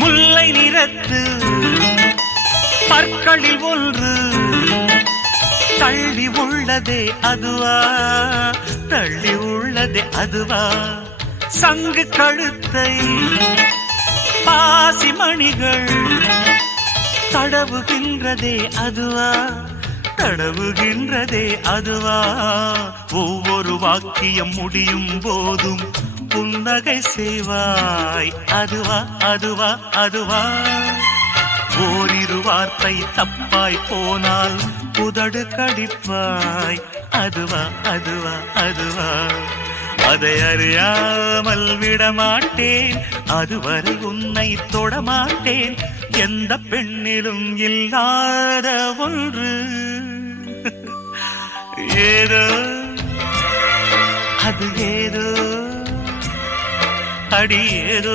முல்லை நிறத்து பற்களில் ஒன்று தள்ளி உள்ளதே அதுவா, தள்ளி உள்ளதே அதுவா, சங்கு கழுத்தை பாசி மணிகள் தடவுகின்றதே அதுவா, தடவுகின்றதே அதுவா, ஒவ்வொரு வாக்கியம் முடியும் போதும் புன்னகை செய்வாய் அதுவா, அதுவா, அதுவா, ஓரிரு வார்த்தை தப்பாய் போனால் உதடு கடிப்பாய் அதுவா, அதுவா, அதுவா, அதை அறியாமல் விடமாட்டேன், அதுவரை உன்னை தொடமாட்டேன், எந்த பெண்ணிலும் இல்லாத ஒன்று ஏதோ அது ஏதோ அடி ஏதோ